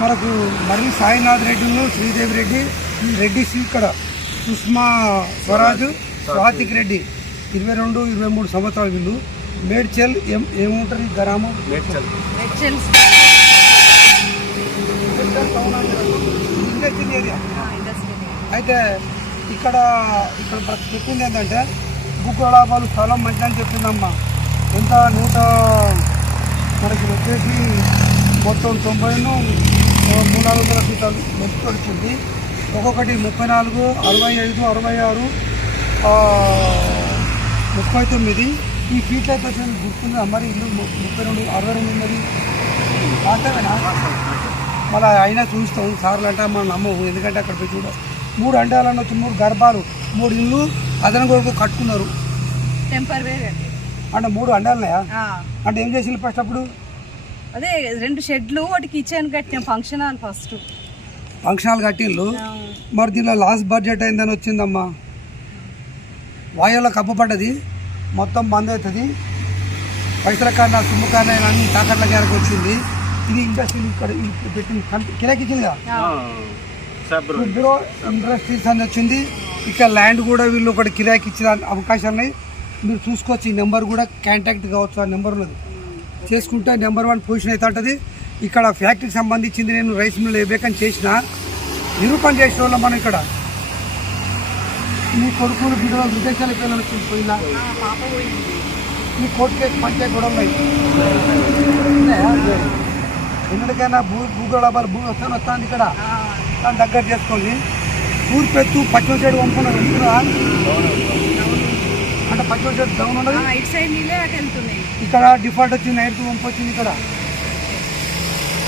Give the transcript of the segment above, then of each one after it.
మనకు మర్రి సాయినాథ్ రెడ్డిను శ్రీదేవి రెడ్డి ఈ రెడ్డిస్ ఇక్కడ సుష్మా స్వరాజు స్వాతిక్ రెడ్డి. ఇరవై రెండు ఇరవై మూడు సంవత్సరాలు వీళ్ళు. మేడ్చల్ ఏం ఏముంటుంది? గ్రామం? Industrial area. అయితే ఇక్కడ ఇక్కడ చెప్పింది ఏంటంటే భూగోళాబాలు స్థలం మంచిదని చెప్పిందమ్మా. ఎంత నూట మనకి వచ్చేసి మొత్తం తొంభైను మూడు నాలుగు వందల ఫీటాలు మెట్టుకు వచ్చింది. ఒక్కొక్కటి ముప్పై నాలుగు అరవై ఐదు అరవై ఆరు ముప్పై తొమ్మిది. ఈ ఫీట్లు అయితే వచ్చింది గుర్తుంది? మరి ఇల్లు ముప్పై రెండు అరవై రెండు ఉన్నది. వాస్తవేనా మళ్ళీ అయినా చూస్తాం. సార్లు అంటే మనం నమ్మము. ఎందుకంటే అక్కడ పోయి చూడ మూడు అండాలను వచ్చి మూడు గర్భాలు మూడు ఇల్లు అదన కొరకు కట్టుకున్నారు. టెంపరీ అంటే మూడు అండాలున్నాయా? అంటే ఏం చేసింది ఫస్ట్ అప్పుడు? అదే రెండు షెడ్లు ఒకటి కిచెన్ కట్టాం ఫంక్షన్ హాల్ ఫస్ట్. ఫంక్షనాలు కట్టిల్లు మరి దీనిలో లాస్ట్ బడ్జెట్ అయిందని వచ్చిందమ్మా. వాయువులో కప్పబడ్డది మొత్తం బంద్ అవుతుంది. పైసల కన్నా సుమ్ము కన్నా అన్ని తాకట్ల గారికి వచ్చింది. ఇది ఇండస్ట్రీ ఇక్కడ పెట్టింది కిరాకి ఇచ్చింది కదా? బ్రో ఇండస్ట్రీస్ అని వచ్చింది. ఇక్కడ ల్యాండ్ కూడా వీళ్ళు ఒకటి కిరాయికి ఇచ్చిన అవకాశాలు ఉన్నాయి. మీరు చూసుకోవచ్చు ఈ నెంబర్ కూడా కాంటాక్ట్ కావచ్చు ఆ నెంబర్ ఉన్నది. చేసుకుంటే నెంబర్ వన్ పొజిషన్ అయితే ఉంటుంది. ఇక్కడ ఫ్యాక్టరీకి సంబంధించింది నేను రైస్ మిల్ వేయకని చేసిన. నిరూపణ చేసిన వాళ్ళం మనం ఇక్కడ. మీ కొడుకులు బిడ్డలు పోయినా పాప పోయింది. ఈ కోర్టు కేసు పంచాయతీ కూడా ఉన్నాయి? ఎన్నటికైనా భూ భూగోళాలు భూమి వస్తాను వస్తాను ఇక్కడ. దాన్ని దగ్గర చేసుకోండి తూర్పు ఎత్తు పశ్చిమ సైడ్ ఉంటున్నా అంటే పశ్చిమ సైడ్ డౌన్ ఉన్నది. వెళ్తున్నాయి. ఇక్కడ డిఫాల్ట్ వచ్చింది నైరుతి వంపు వచ్చింది ఇక్కడ.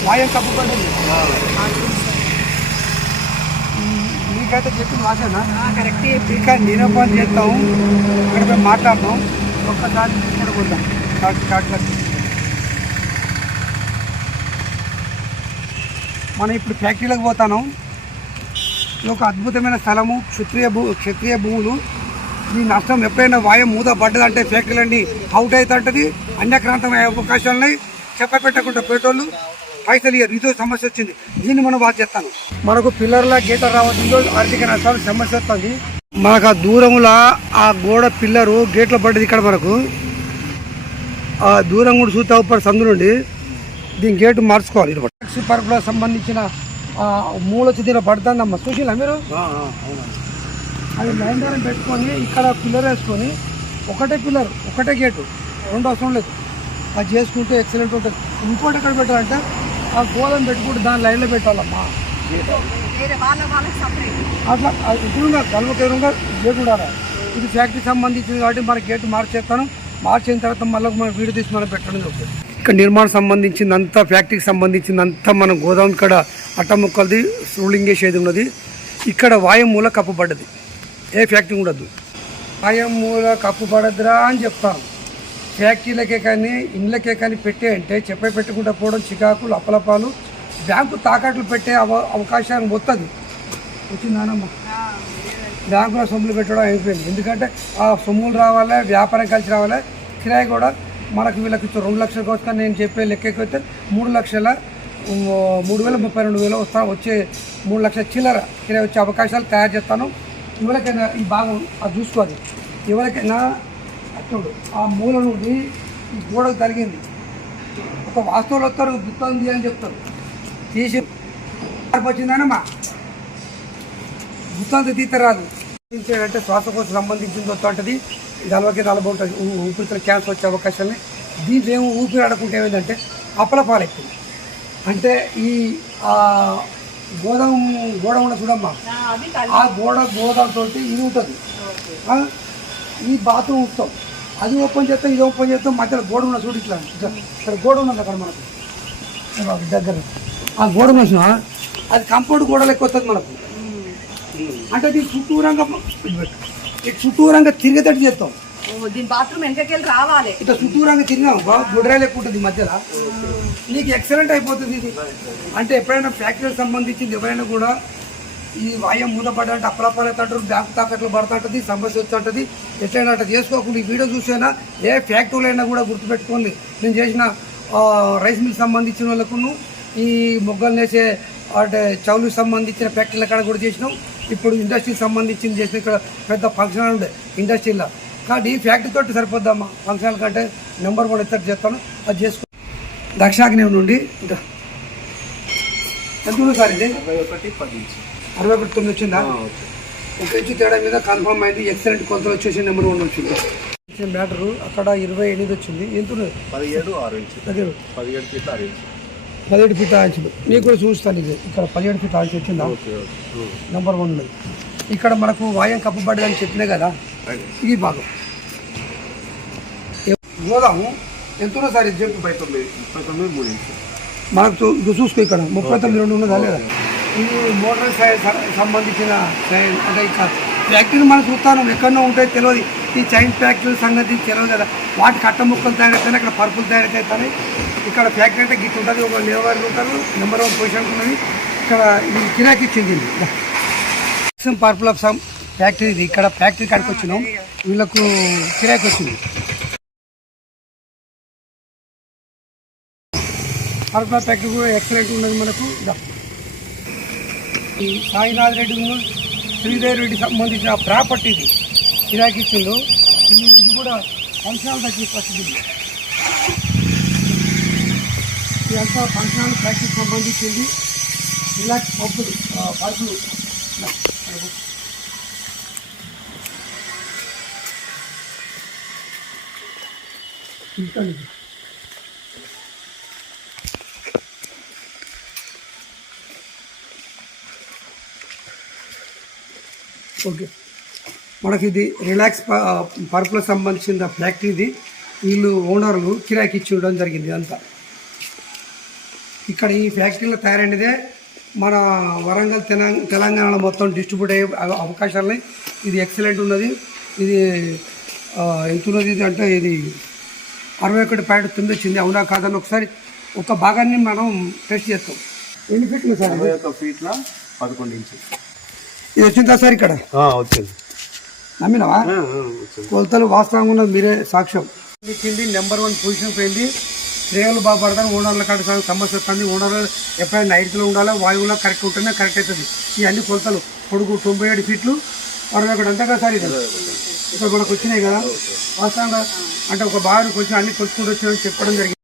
వాయం కప్పు మీకైతే చెప్పింది వాసేనా? కరెక్ట్ ఇంకా నిరూపణ చేస్తాం. ఇక్కడ పోయి మాట్లాడతాం ఒక్కసారి ఇక్కడ కొద్దాం మనం ఇప్పుడు ఫ్యాక్టరీలకు పోతాను. ఇది ఒక అద్భుతమైన స్థలము. క్షత్రియ భూ క్షత్రియ భూములు. ఈ నష్టం ఎప్పుడైనా వాయం మూత పడ్డదంటే ఫ్యాక్టరీలన్నీ అవుట్ అవుతుంటుంది. అన్యక్రాంతం అయ్యే అవకాశాలు ఉన్నాయి. చెప్ప పెట్టకుండా పెట్రోల్ పైసలు ఇయ్యరు. ఇదో సమస్య వచ్చింది. దీన్ని మనం బాగా చేస్తాను. మనకు పిల్లర్ల గీత రావడంతో ఆర్థిక నష్టాలు సమస్య వస్తుంది. మనకు ఆ దూరముల ఆ గోడ పిల్లరు గేట్లో పడ్డది ఇక్కడ మనకు. ఆ దూరం కూడా చూస్తే సందు నుండి దీని గేటు మార్చుకోవాలి. ఇది టాక్సీ సంబంధించిన ఆ మూల వచ్చి దీనిలో పడుతుందమ్మా. చూసిలా మీరు? అది లైన్ దారం పెట్టుకొని ఇక్కడ పిల్లర్ వేసుకొని ఒకటే పిల్లర్ ఒకటే గేటు రెండు అవసరం లేదు. అది చేసుకుంటే ఎక్సలెంట్ ఉంటుంది. ఇంకోటి ఎక్కడ పెట్టాలంటే ఆ గోధుమ పెట్టుకుంటే దాని లైన్లో పెట్టాలమ్మా. అట్లా అది ఎదురుగా గల్వకు ఎదురుగా గేట్ ఉండాలి. ఇది ఫ్యాక్టరీ సంబంధించింది కాబట్టి మన గేట్ మార్చేస్తాను. మార్చిన తర్వాత మళ్ళీ మనం వీడియో తీసి మనం పెట్టడం జరుగుతుంది. ఇక్కడ నిర్మాణం సంబంధించింది అంతా ఫ్యాక్టరీకి సంబంధించింది అంతా మన గోదాం ఇక్కడ అట్టముక్కలది రూలింగేసేది ఉన్నది ఇక్కడ వాయుమూల కప్పబడ్డది. ఏ ఫ్యాక్టరీ ఉండదు. వాయుమూల కప్పబడద్రా అని చెప్తాను ఫ్యాక్టరీలకే కానీ ఇండ్లకే కానీ పెట్టే అంటే చెప్పే పెట్టుకుంటూ పోవడం చికాకులు అప్పలపాలు బ్యాంకు తాకట్లు పెట్టే అవ అవకాశాన్ని వస్తుంది వచ్చి నానమ్మ. బ్యాంకులో సొమ్ములు పెట్టడం అయిపోయింది. ఎందుకంటే ఆ సొమ్ములు రావాలి వ్యాపారం కలిసి రావాలి కిరాయి కూడా మనకు వీళ్ళకి ఇచ్చే రెండు లక్షల కోసం నేను చెప్పే లెక్కకి వస్తే మూడు లక్షల మూడు వేల ముప్పై రెండు వేలు వస్తా వచ్చే మూడు లక్షల చిల్లర కిరాయి వచ్చే అవకాశాలు తయారు చేస్తాను. ఎవరికైనా ఈ భాగం అది చూసుకోవాలి. ఎవరికైనా అప్పుడు ఆ మూల నుండి ఈ గోడకు తరిగింది ఒక వాస్తవులు వస్తారు గుర్తుంది అని చెప్తారు. తీసి మార్పు వచ్చిందనమ్మా. గుత్తాంత తీతరాదు అంటే శ్వాసకోశ సంబంధించింది వస్తుంటుంది గలవకి నలభై ఉంటుంది ఊపిరితిత్తుల క్యాన్సర్ వచ్చే అవకాశాలు. దీంట్లో ఏమో ఊపిరి ఆడకుంటే ఏమైందంటే అప్పలపాలు ఎక్కువ అంటే ఈ గోదాం గోడ ఉన్న చూడమ్మా. ఆ గోడ గోదాంతో ఇది ఉంటుంది? ఈ బాత్రూమ్ ఉంటాం అది ఓపెన్ చేస్తాం ఇది ఓపెన్ చేస్తాం మధ్యలో గోడ ఉన్న చూడు ఇట్లా. ఇక్కడ గోడ ఉన్నది అక్కడ మనకు. దగ్గర. ఆ గోడ చూసినా అది కంపౌండ్ గోడ లెక్క వస్తుంది మనకు. అంటే దీని చుట్టూరంగా చుట్టూరంగా తిరిగేటట్టు చేస్తాం. దీని బాత్రూమ్ వెనకకెళ్ళి రావాలి. ఇట్లా చుట్టూరంగా తిరిగాం బాగా గుడ్రా లెక్క ఉంటుంది మధ్యలో. నీకు ఎక్సలెంట్ అయిపోతుంది ఇది. అంటే ఎప్పుడైనా ఫ్యాక్టరీకి సంబంధించింది ఎవరైనా కూడా ఈ వాయం మూతపడ్డంటే అప్పుడప్పుడవుతుంటారు బ్యాంకు తాకట్లు పడుతుంటుంది సమస్య వస్తుంటుంది ఎట్లయినా అట్లా చేసుకోకుండా ఈ వీడియో చూసైనా ఏ ఫ్యాక్టరీలో అయినా కూడా గుర్తుపెట్టుకోండి. నేను చేసిన రైస్ మిల్ సంబంధించిన వాళ్ళకును ఈ మొగ్గలు నేసే అంటే చౌలుకి సంబంధించిన ఫ్యాక్టరీల కాడ కూడా చేసినాం. ఇప్పుడు ఇండస్ట్రీకి సంబంధించింది చేసిన. ఇక్కడ పెద్ద ఫంక్షన్ హాల్ ఉండే ఇండస్ట్రీలో కాబట్టి ఈ ఫ్యాక్టరీ తోటి సరిపోద్దమ్మా ఫంక్షన్ హాల్ కంటే నెంబర్ వన్ ఎత్తటి చేస్తాను. అది చేసుకో. దక్షాగ్నేయం నుండి ఇంకా. ఎంత ఉంది సార్ ఇది? అరవై ఒకటి తొమ్మిది వచ్చిందా? ఒక ఇంచు తేడా మీద కన్ఫర్మ్ అయింది. ఎక్సలెంట్ కొంత వచ్చేసి నెంబర్ వన్ వచ్చింది. మ్యాటరు అక్కడ ఇరవై ఎనిమిది వచ్చింది. ఎంత ఉన్నది పదిహేడు ఆరు ఇంచు. దగ్గర పదిహేడు ఫీట్ ఆరు ఇంచు. పదిహేడు ఫీట్ ఆంచులు నీకు కూడా చూస్తాను ఇది. ఇక్కడ పదిహేడు ఫీట్ ఆంచి వచ్చిందా నెంబర్ వన్ ఉన్నది ఇక్కడ మనకు వాయం కప్పబడ్డది అని చెప్పినా కదా ఇది భాగం. గోదాము ఎంత సార్ ఇది చెప్పు మనకు ఇది చూసుకో ఇక్కడ. ముప్పై తొమ్మిది రెండు ఉన్నదా లేదా ఇది మోటార్ సంబంధించిన అంటే ఇక ఫ్యాక్టరీ మనకు చూస్తాను. ఎక్కడో ఉంటాయి తెలియదు. ఈ చైన్ ఫ్యాక్టరీ సంగతి తెలియదు కదా. వాటి కట్ట ముక్కలు తయారైతేనే అక్కడ పరుపులు తయారైతాయి ఇక్కడ ఫ్యాక్టరీ అంటే గిట్ ఉంటుంది ఒక లేబర్ ఉంటారు నెంబర్ వన్ పొజిషన్ ఉన్నది. ఇక్కడ ఇది కిరాకి ఇచ్చింది. పర్పుల్ ఆఫ్ సమ్ ఫ్యాక్టరీ ఇది. ఇక్కడ ఫ్యాక్టరీ కాడికి వచ్చినాం. వీళ్ళకు కిరాకి వచ్చింది. పర్పుల్ ఫ్యాక్టరీ కూడా ఎక్సలెంట్ ఉన్నది మనకు. సాయినాథ్ రెడ్డి శ్రీదేవి రెడ్డి సంబంధించిన ప్రాపర్టీ ఇది. గిరాకీ ఇచ్చిండు. ఇది ఇది కూడా ఫంక్షనల్ దగ్గర ప్రసిద్ధి ఇదంతా ఫంక్షనల్ ఫ్యాక్టరీకి సంబంధించింది. రిలాక్స్ పప్పులు ఆ, పరుపులు. ఇంకా ఓకే. మనకి ఇది రిలాక్స్ పర్పులకు సంబంధించిన ఫ్యాక్టరీ ఇది. వీళ్ళు ఓనర్లు కిరాకి ఇచ్చి ఇవ్వడం జరిగింది ఇదంతా. ఇక్కడ ఈ ఫ్యాక్టరీలో తయారైనదే మన వరంగల్ తెలంగాణ తెలంగాణలో మొత్తం డిస్ట్రిబ్యూట్ అయ్యే అవ- అవకాశాలు ఉన్నాయి. ఇది ఎక్సలెంట్ ఉన్నది. ఇది ఎంత ఉన్నది ఇది అంటే ఇది అరవై ఒకటి పాయింట్ తొమ్మిది వచ్చింది. అవునా కాదని ఒకసారి ఒక భాగాన్ని మనం టెస్ట్ చేస్తాం. ఎన్ని ఫీట్లు సార్ ఫీట్ల పదకొండు ఇంచు ఇది వచ్చిందా సార్ ఇక్కడ? వచ్చింది. నమ్మినవా? కొలతలు వాస్తవంగా ఉన్నది మీరే సాక్ష్యం. ఇచ్చింది నెంబర్ వన్ పొజిషన్ పోయింది. శ్రేయాలు బాగుపడతాను ఓనర్ల కాడ సమస్య వస్తుంది ఓనర్లు ఎప్పుడైనా నైట్లో ఉండాలి వాయువులో కరెక్ట్ ఉంటేనే కరెక్ట్ అవుతుంది. ఈ అన్ని కొలతలు పొడుగు తొంభై ఏడు ఫీట్లు అరవై ఒకటి అంతే కదా సార్ ఇది. ఇక్కడ మనకు వచ్చినాయి కదా. వాస్తవంగా అంటే ఒక బాగా కొంచెం అన్ని కొలుచుకుంటూ వచ్చామని చెప్పడం జరిగింది.